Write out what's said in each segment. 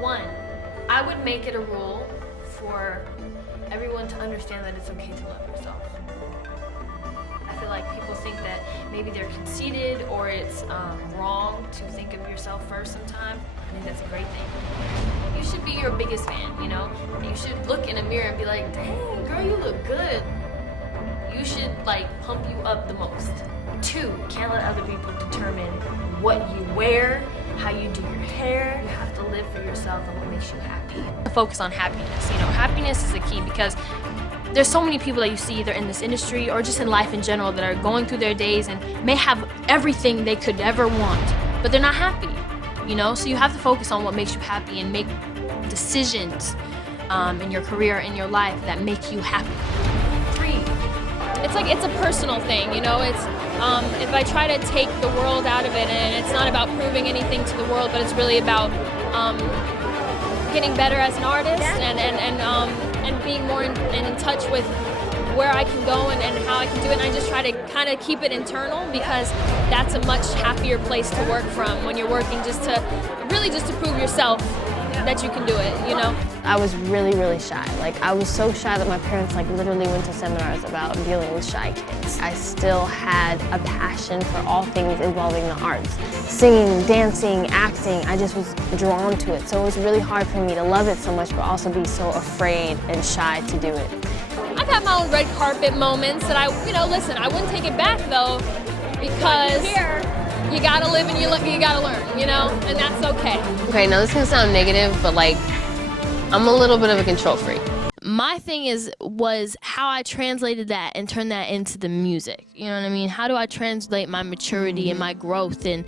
One, I would make it a rule for everyone to understand that it's okay to love yourself. I feel like people think that maybe they're conceited or it's wrong to think of yourself first sometimes. I think that's a great thing. You should be your biggest fan, you know? You should look in a mirror and be like, dang, girl, you look good. You should like pump you up the most. Two, can't let other people determine what you wear, how you do your hair. You have to live for yourself and what makes you happy. Focus on happiness. You know, happiness is the key because there's so many people that you see either in this industry or just in life in general that are going through their days and may have everything they could ever want, but they're not happy, you know? So you have to focus on what makes you happy and make decisions in your career, in your life that make you happy. Three, it's a personal thing, you know? It's if I try to take the world out of it, and it's not about proving anything to the world, but it's really about getting better as an artist and being more in touch with where I can go and how I can do it. And I just try to kind of keep it internal because that's a much happier place to work from when you're working just to prove yourself that you can do it, you know? I was really, really shy. Like, I was so shy that my parents literally went to seminars about dealing with shy kids. I still had a passion for all things involving the arts. Singing, dancing, acting, I just was drawn to it. So it was really hard for me to love it so much, but also be so afraid and shy to do it. I've had my own red carpet moments that listen, I wouldn't take it back though, because you gotta live and you gotta learn, you know, and that's okay. Okay, now this can sound negative, but I'm a little bit of a control freak. My thing was how I translated that and turned that into the music. You know what I mean? How do I translate my maturity and my growth and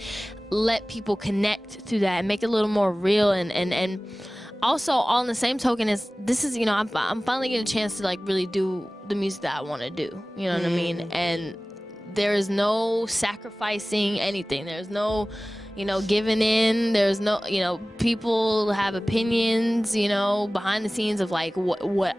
let people connect through that and make it a little more real and also on the same token I'm finally getting a chance to really do the music that I want to do. You know what I mean? And there is no sacrificing anything. There's no, giving in. There's no, people have opinions, behind the scenes of what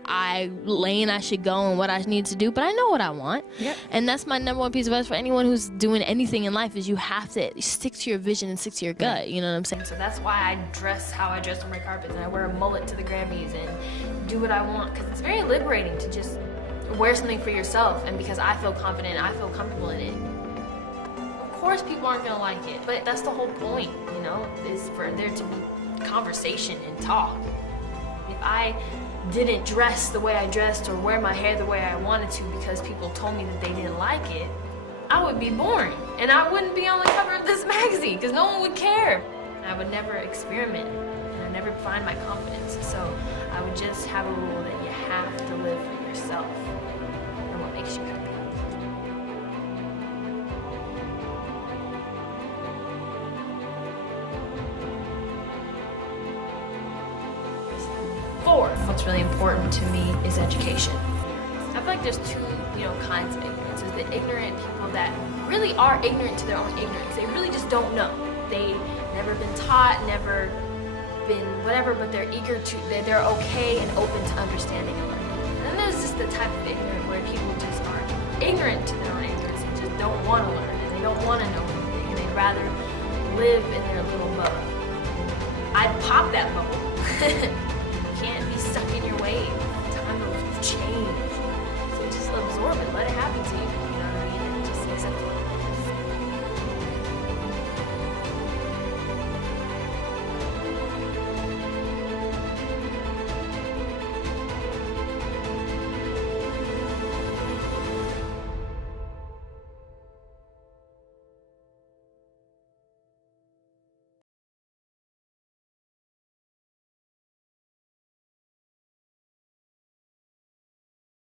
lane I should go and what I need to do. But I know what I want. Yep. And that's my number one piece of advice for anyone who's doing anything in life is you have to stick to your vision and stick to your gut. You know what I'm saying? So that's why I dress how I dress on red carpets and I wear a mullet to the Grammys and do what I want because it's very liberating to just wear something for yourself, and because I feel confident, I feel comfortable in it. Of course people aren't gonna like it, but that's the whole point, is for there to be conversation and talk. If I didn't dress the way I dressed or wear my hair the way I wanted to because people told me that they didn't like it, I would be boring, and I wouldn't be on the cover of this magazine because no one would care. I would never experiment, and I'd never find my confidence, so I would just have a rule that you have to live for yourself. What makes you happy. Four, what's really important to me is education. I feel like there's two, kinds of ignorance. There's the ignorant people that really are ignorant to their own ignorance. They really just don't know. They've never been taught, never been whatever, but they're eager to, they're okay and open to understanding and learning. And then there's just the type of ignorant where people just are ignorant to their own ignorance and just don't want to learn and they don't want to know anything and they'd rather live in their little bubble. I'd pop that bubble. You can't be stuck in your wave. Time of change.